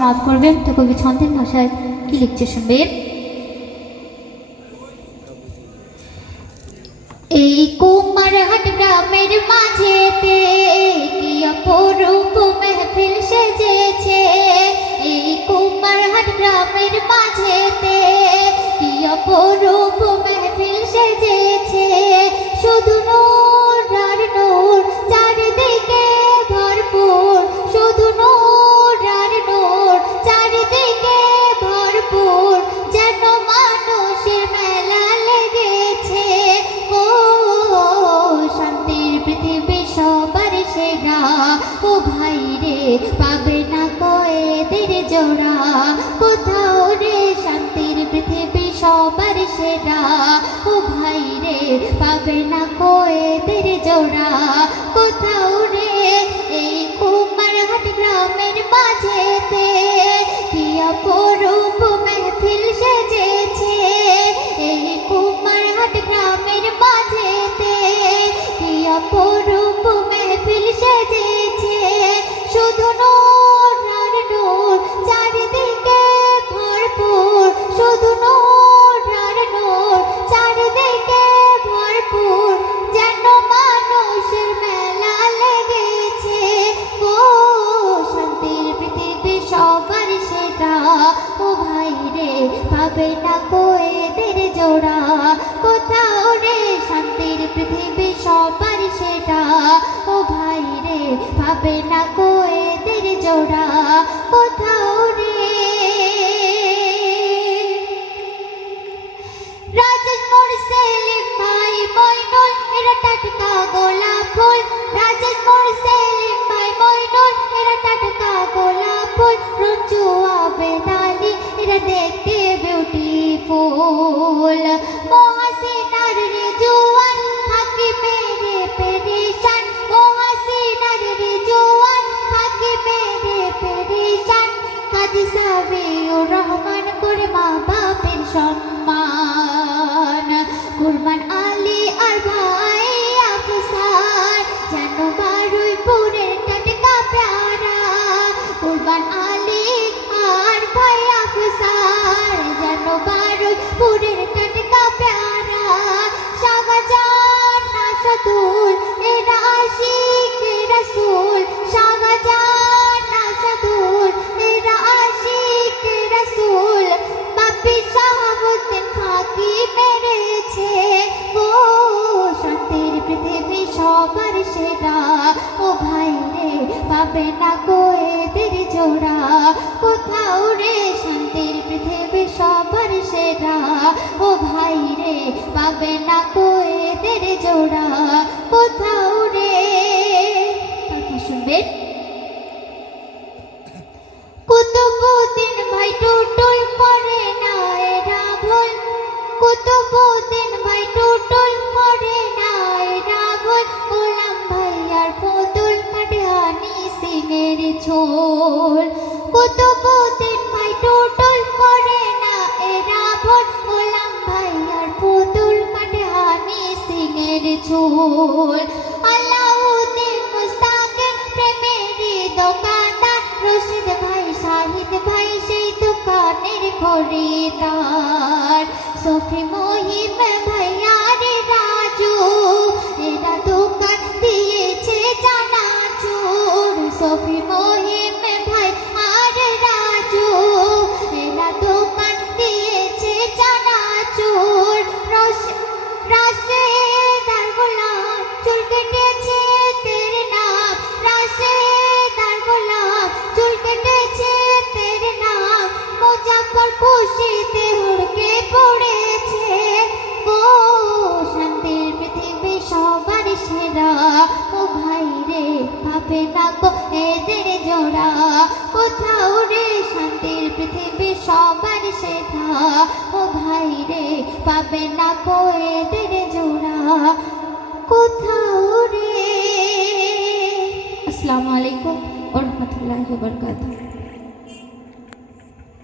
মাফ করবেন। তো কবি ছন্দের ভাষায় কি লিখছে শুনবেন। এই কুমারহাট গ্রামের মাঝেতে কি অপরূপ মেহফিল সেজেছে। এই কুমারহাট গ্রামের মাঝেতে কি অপরূপ মেহফিল সেজেছে। শুধু নূর আর নূর চারিদিকে ভরপুর, শুধু নূর আর নূর চারিদিকে ভরপুর, যেন মানুষের মেলা লেগেছে। ও শান্তির পৃথিবী সবার সেরা, ও ভাই রে পাবে না কয়েদের জোড়া। কোথাও রে শান্তির পৃথিবী সবার সেরা, ও ভাই রে পাবে না কয়েদের জোড়া। কোথাও রে এই কুমারহাট গ্রামের মাঝেতে কি অপরূপ মেহফিল সেজেছে। এই কুমারহাট গ্রামের মাঝেতে কি অপরূপ মেহফিল সেজেছে। শুধু নূর আর নূর চারিদিকে ভরপুর, শুধু নূর আর নূর চারিদিকে ভরপুর, যেন মানুষের মেলা লেগেছে। ও শান্তির পৃথিবী সবার সেরা, ও ভাই রে পাবে না কয়েদের জোড়া। কোথাও রে শান্তির পৃথিবী সবার সেরা, ও ভাই রে পাবে না কয়েদের জোড়া। কোথাও রে রাজেশ মোর সেলিম ভাই মইনুল, এরা টাটকা গোলাপ ফুল। রাজেশ মোর সেলিম ভাই মইনুল, এরা টাটকা গোলাপ ফুল। রঞ্জু আবেদ আলী, এরা দেখতে বিউটিফুল। মহাসিনার রিজওয়ান থাকি মেরে পেরেশান, মহাসিনার রিজওয়ান থাকি মেরে পেরেশান। কাজী সাবিউর রহমান করে মা বাপের সম্মান। কুরবান আলী আর ভাই আফসার যেন বারুইপুরের টাটকা প্যারা। কুরবান আলী আর ভাই আফসার যেন বারুইপুরের টাটকা প্যারা। শাহজাহান আশাদুল এরা আশিক রাসূল, শাহজাহান আশাদুল এরা আশিক রাসূল। বাপি শাহাবুদ্দিন ফাঁকি মেরেছে। ও শান্তির পৃথিবী সবার সেরা, ও ভাই রে পাবে না কয়েদের জোড়া। কোথাও রে শান্তির পৃথিবী সবার সেরা, ও ভাই রে পাবে না কয়েদের জোড়া। কোথাও রে তারপর শুনবেন। কুতুবউদ্দিন ভাই টুটুল করে না এরা ভুল, কুতুবউদ্দিন ভাই টুটুল করে না এরা ভুল। গোলাম ভাই আর পুতুল কাটে হানি সিংয়ের ঝোল। কুতুবউদ্দিন ভাই টুটুল করে না এরা ভুল, গোলাম ভাই আর পুতুল কাটে হানি সিংয়ের ঝোল। আলাউদ্দিন মুস্তাকিম প্রেমের দোকানদার, রশিদ ভাই শাহিদ ভাই সেই দোকানের খরিদার। সফি মহিম ভাইয়া রে রাজু এরা দোকান দিয়েছে চানাচুর। সফি মহিম ভাই আর রাজু এরা দোকান দিয়েছে চানাচুর। রাশেদার গোলাম চুল কেটেছে তের নাম, রাশেদার গোলাম চুল কেটেছে তের নাম। মুজাফর খুশিতে হুড়কে পড়েছে। ও শান্তির পৃথিবী সবার সেরা, ও ভাই রে পাবে না কয়েদের জোড়া। কোথাও রে শান্তির পৃথিবী সবার সেরা, ও ভাই রে পাবে না কয়েদের জোড়া। কোথাও রে। আসসালামু আলাইকুম ওয়া রাহমাতুল্লাহি ওয়া বারাকাতুহু।